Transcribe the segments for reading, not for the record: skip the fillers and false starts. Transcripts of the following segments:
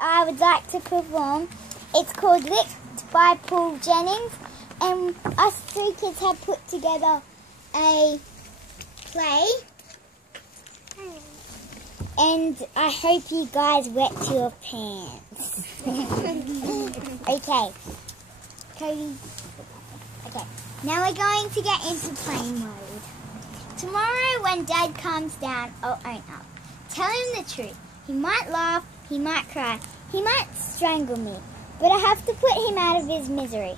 I would like to perform. It's called Licked by Paul Jennings, and us three kids have put together a play, and I hope you guys wet your pants. Okay, Koby. Okay, now we're going to get into play mode. Tomorrow when Dad comes down, I'll own up. Tell him the truth. He might laugh, he might cry, he might strangle me, but I have to put him out of his misery.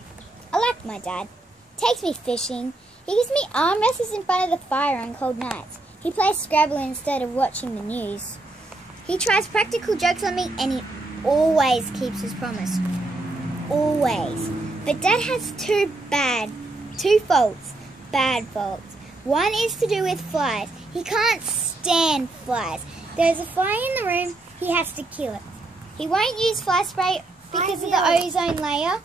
I like my dad. Takes me fishing. He gives me arm wrestles in front of the fire on cold nights. He plays Scrabble instead of watching the news. He tries practical jokes on me, and he always keeps his promise. Always. But Dad has two bad faults. One is to do with flies. He can't stand flies. There's a fly in the room, he has to kill it. He won't use fly spray because of the ozone layer.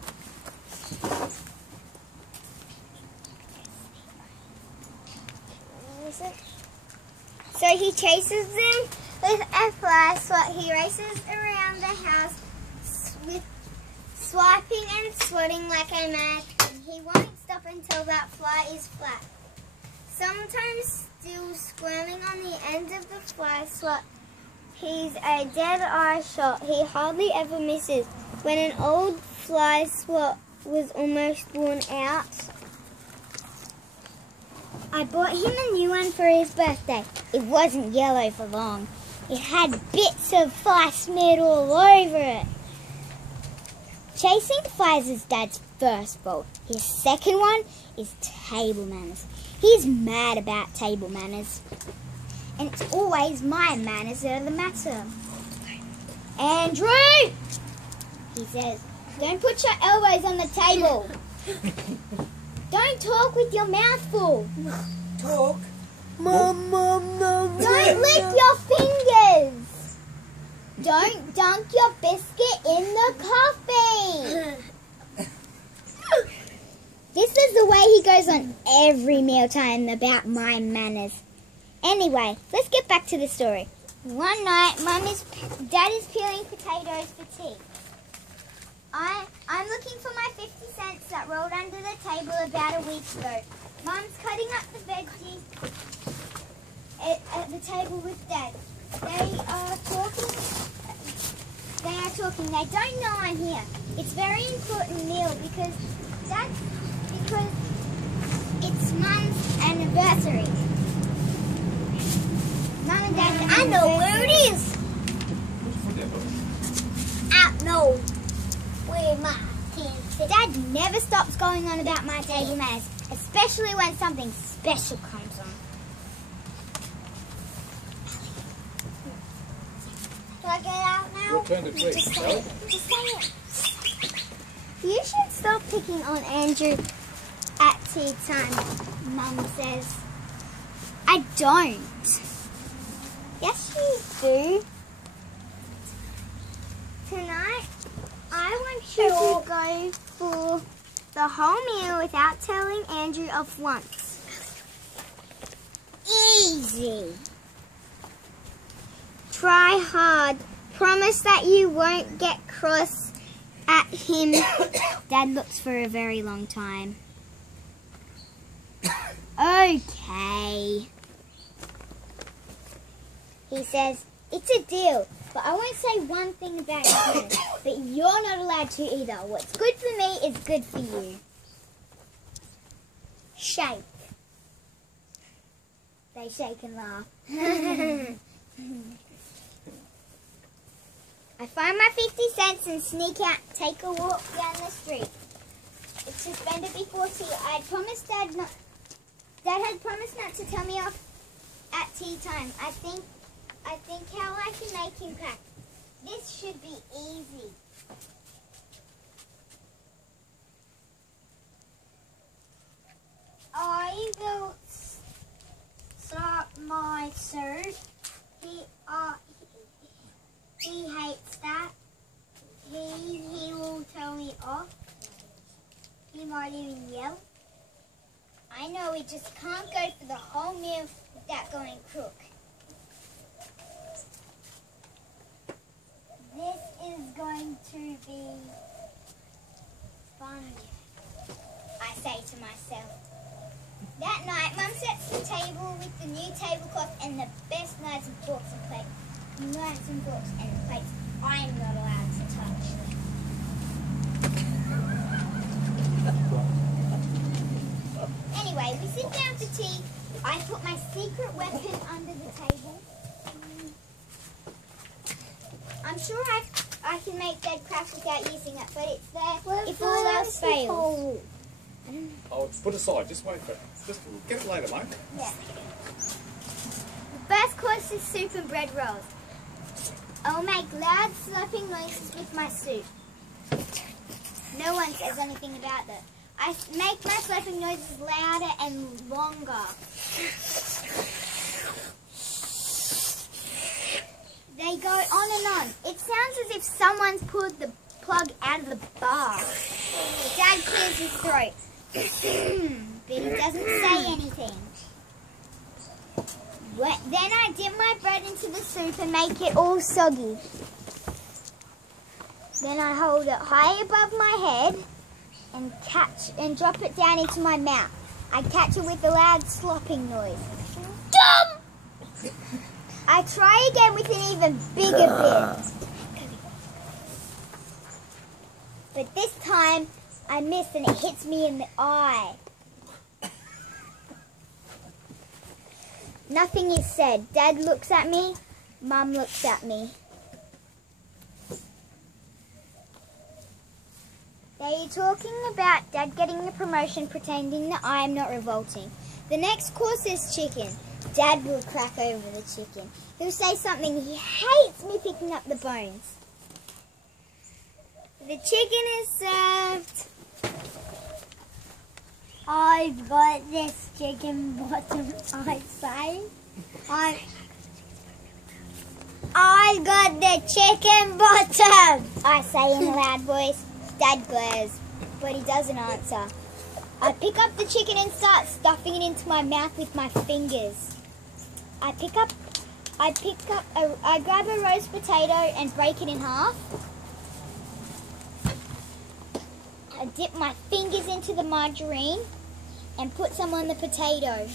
So he chases them with a fly swat. He races around the house with swiping and swatting like a mad. He won't stop until that fly is flat. Sometimes still squirming on the end of the fly swat. He's a dead eye shot. He hardly ever misses. When an old fly swat was almost worn out, I bought him a new one for his birthday. It wasn't yellow for long. It had bits of fly smeared all over it. Chasing flies is Dad's first fault. His second one is table manners. He's mad about table manners. And it's always my manners that are the matter. Andrew! He says, don't put your elbows on the table. Don't talk with your mouth full. Talk? Mom, no. Don't lick your fingers. Don't dunk your biscuit in the coffee. This is the way he goes on every mealtime about my manners. Anyway, let's get back to the story. One night, Dad is peeling potatoes for tea. I'm looking for my 50 cents that rolled under the table about a week ago. Mum's cutting up the veggies at the table with Dad. They are talking. They don't know I'm here. It's a very important meal because it's Mum's anniversary. Mum and Dad, I know where it is. No. Where my pants? Dad never stops going on about my table manners, especially when something special comes on. Do I get out now? Your turn to play. Just say it. Just say it. You should stop picking on Andrew at tea time, Mum says. I don't. Yes, you do. Tonight, I want you to go for the whole meal without telling Andrew off once. Easy. Try hard. Promise that you won't get cross at him. Dad looks for a very long time. Okay. He says, it's a deal, but I won't say one thing about you, but you're not allowed to either. What's good for me is good for you. Shake. They shake and laugh. I find my 50 cents and sneak out, take a walk down the street. It's to spend it before tea. Dad had promised not to tell me off at tea time. I think how I can make him crack. This should be easy. I will start my search. He hates that. He will tell me off. He might even yell. I know we just can't go for the whole meal without going crook. This is to be fun, I say to myself. That night, Mum sets the table with the new tablecloth and the best knives and forks and plates. Knives and forks and plates I'm not allowed to touch. Anyway, we sit down for tea. I put my secret weapon under the table. I'm sure I can make Dad crack without using it, but it's there if all else fails. Oh, it's put aside. Just wait for it. Just get it later, mate. Yeah. The first course is soup and bread rolls. I'll make loud slapping noises with my soup. No one says anything about that. I make my slapping noises louder and longer. They go on and on. It sounds as if someone's pulled the plug out of the bar. Dad clears his throat, but he doesn't say anything. Then I dip my bread into the soup and make it all soggy. Then I hold it high above my head and drop it down into my mouth. I catch it with a loud slopping noise. Dumb! I try again with an even bigger bit. But this time I miss and it hits me in the eye. Nothing is said. Dad looks at me. Mum looks at me. They are talking about Dad getting the promotion, pretending that I am not revolting. The next course is chicken. Dad will crack over the chicken. He'll say something. He hates me picking up the bones. The chicken is served. I've got this chicken bottom, I say. I've got the chicken bottom, I say in a loud voice. Dad glares, but he doesn't answer. I pick up the chicken and start stuffing it into my mouth with my fingers. I grab a roast potato and break it in half. I dip my fingers into the margarine and put some on the potato.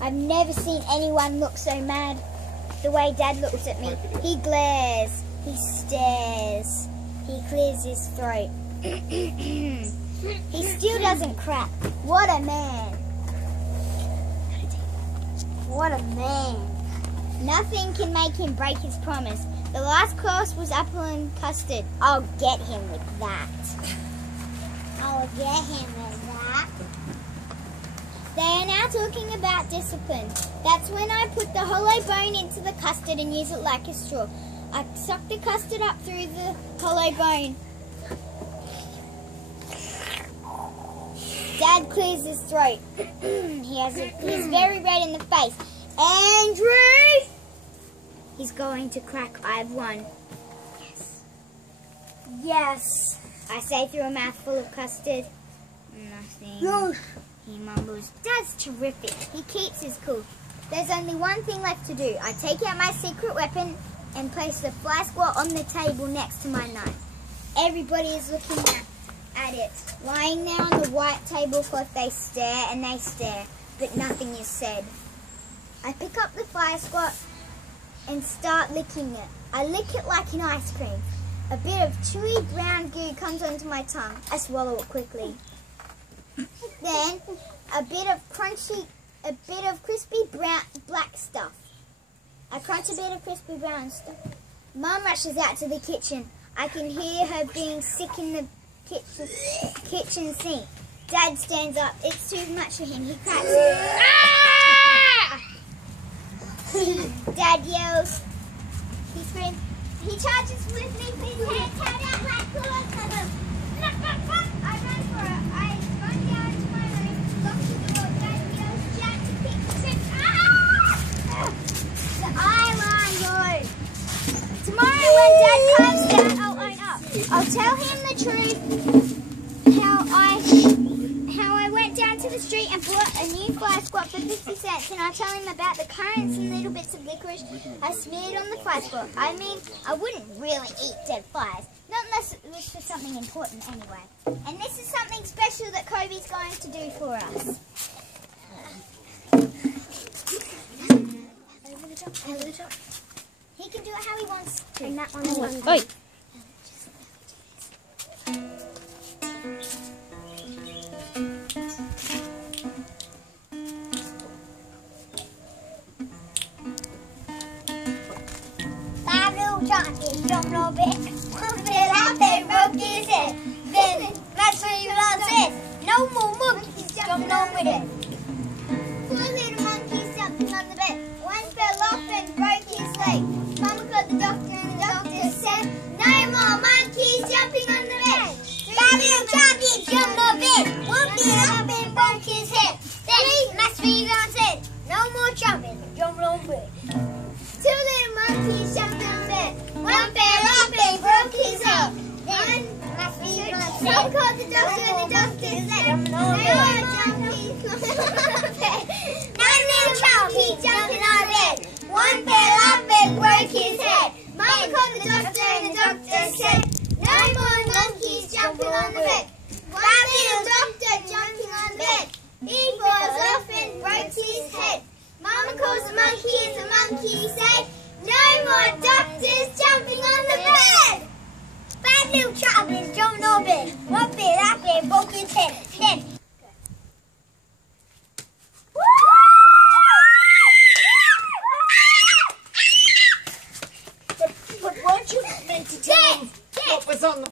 I've never seen anyone look so mad the way Dad looks at me. He glares, he stares, he clears his throat. He still doesn't crack. What a man. What a man. Nothing can make him break his promise. The last course was apple and custard. I'll get him with that. I'll get him with that. They are now talking about discipline. That's when I put the hollow bone into the custard and use it like a straw. I suck the custard up through the hollow bone. Dad clears his throat. He's very red in the face. Andrew! He's going to crack. I've won. Yes. Yes. I say through a mouthful of custard. Nothing. No. He mumbles. Dad's terrific. He keeps his cool. There's only one thing left to do. I take out my secret weapon and place the fly squat on the table next to my knife. Everybody is looking at it. Lying there on the white tablecloth, they stare and they stare, but nothing is said. I pick up the fly squat and start licking it. I lick it like an ice cream. A bit of chewy brown goo comes onto my tongue. I swallow it quickly. Then a bit of crispy brown black stuff. I crunch a bit of crispy brown stuff. Mum rushes out to the kitchen. I can hear her being sick in the kitchen sink. Dad stands up. It's too much for him. He cracks. Ah! Dad yells. He screams. He charges with me with his hands held out like claws. I run for it. I run down to my room, lock the door. Dad yells, Jack to pick the trip. Ah! The eye line goes. Tomorrow when Dad comes down, I'll own up. I'll tell him the truth. How I went down to the street and bought a new fly squat for 50 cents, and I tell him about the currants and little bits of licorice I smeared on the fly squat. I mean, I wouldn't really eat dead flies. Not unless it was for something important anyway. And this is something special that Koby's going to do for us. Over the top, over the top. He can do it how he wants to. And that one's on. Oi! Jump a little bit, one bit out there, broke his head. Then that's when you said, no more monkeys jumping on with it. Four little monkeys jumping on the bed. One fell off and broke his leg. Mama called the doctor and the doctor said, no more monkeys jumping on the bed. Five little monkeys jumped on the bed. One fell off and broke his head. Then that's when you said, no more jumping on the bed.